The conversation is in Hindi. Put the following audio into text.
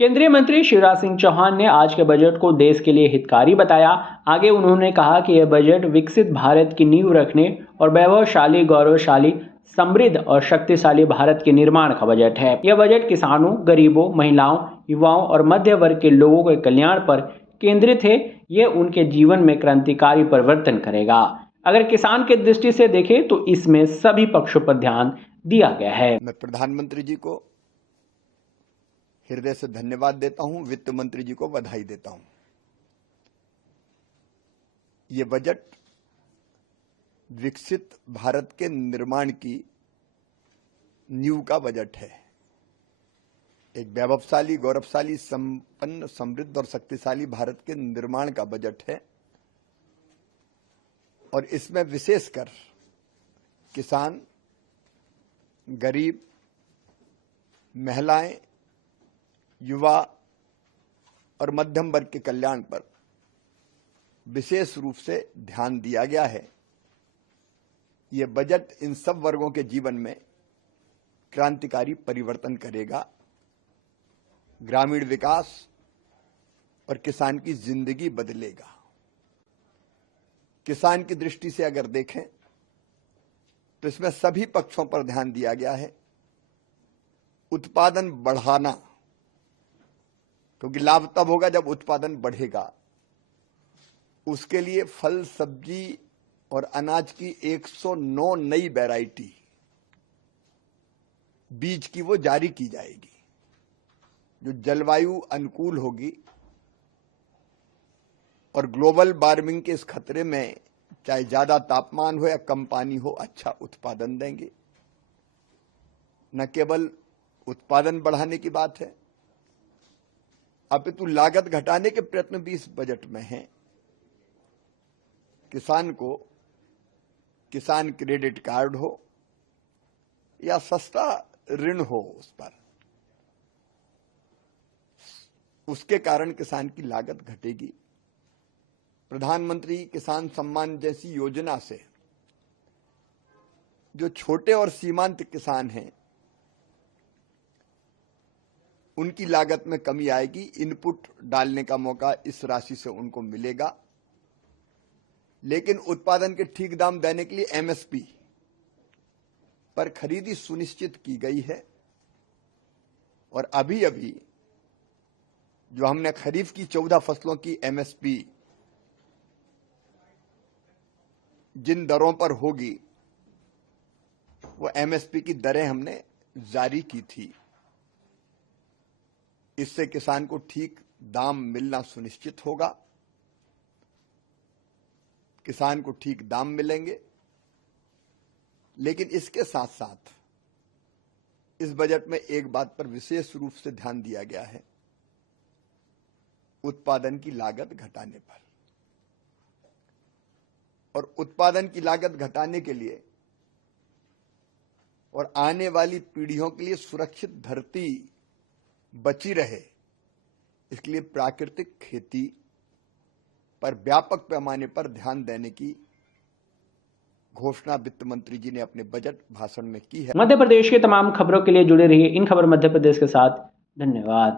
केंद्रीय मंत्री शिवराज सिंह चौहान ने आज के बजट को देश के लिए हितकारी बताया। आगे उन्होंने कहा कि यह बजट विकसित भारत की नींव रखने और वैभवशाली, गौरवशाली, समृद्ध और शक्तिशाली भारत के निर्माण का बजट है। यह बजट किसानों, गरीबों, महिलाओं, युवाओं और मध्य वर्ग के लोगों के कल्याण पर केंद्रित है। यह उनके जीवन में क्रांतिकारी परिवर्तन करेगा। अगर किसान की दृष्टि से देखें तो इसमें सभी पक्षों पर ध्यान दिया गया है। मैं प्रधानमंत्री जी को हृदय से धन्यवाद देता हूं, वित्त मंत्री जी को बधाई देता हूं। ये बजट विकसित भारत के निर्माण की नींव का बजट है। एक वैभवशाली, गौरवशाली, संपन्न, समृद्ध और शक्तिशाली भारत के निर्माण का बजट है और इसमें विशेषकर किसान, गरीब, महिलाएं, युवा और मध्यम वर्ग के कल्याण पर विशेष रूप से ध्यान दिया गया है। यह बजट इन सब वर्गों के जीवन में क्रांतिकारी परिवर्तन करेगा। ग्रामीण विकास और किसान की जिंदगी बदलेगा। किसान की दृष्टि से अगर देखें तो इसमें सभी पक्षों पर ध्यान दिया गया है। उत्पादन बढ़ाना, क्योंकि लाभ तब होगा जब उत्पादन बढ़ेगा। उसके लिए फल, सब्जी और अनाज की 109 नई वैरायटी बीज की वो जारी की जाएगी, जो जलवायु अनुकूल होगी और ग्लोबल वार्मिंग के इस खतरे में चाहे ज्यादा तापमान हो या कम पानी हो, अच्छा उत्पादन देंगे। न केवल उत्पादन बढ़ाने की बात है, अपितु लागत घटाने के प्रयत्न भी इस बजट में हैं। किसान को किसान क्रेडिट कार्ड हो या सस्ता ऋण हो, उस पर उसके कारण किसान की लागत घटेगी। प्रधानमंत्री किसान सम्मान जैसी योजना से जो छोटे और सीमांत किसान हैं, उनकी लागत में कमी आएगी। इनपुट डालने का मौका इस राशि से उनको मिलेगा, लेकिन उत्पादन के ठीक दाम देने के लिए एमएसपी पर खरीदी सुनिश्चित की गई है। और अभी अभी जो हमने खरीफ की 14 फसलों की एमएसपी जिन दरों पर होगी, वो एमएसपी की दरें हमने जारी की थी। इससे किसान को ठीक दाम मिलना सुनिश्चित होगा। किसान को ठीक दाम मिलेंगे, लेकिन इसके साथ साथ इस बजट में एक बात पर विशेष रूप से ध्यान दिया गया है, उत्पादन की लागत घटाने पर। और उत्पादन की लागत घटाने के लिए और आने वाली पीढ़ियों के लिए सुरक्षित धरती बची रहे, इसके लिए प्राकृतिक खेती पर व्यापक पैमाने पर ध्यान देने की घोषणा वित्त मंत्री जी ने अपने बजट भाषण में की है। मध्य प्रदेश की तमाम खबरों के लिए जुड़े रहिए इन खबर मध्य प्रदेश के साथ। धन्यवाद।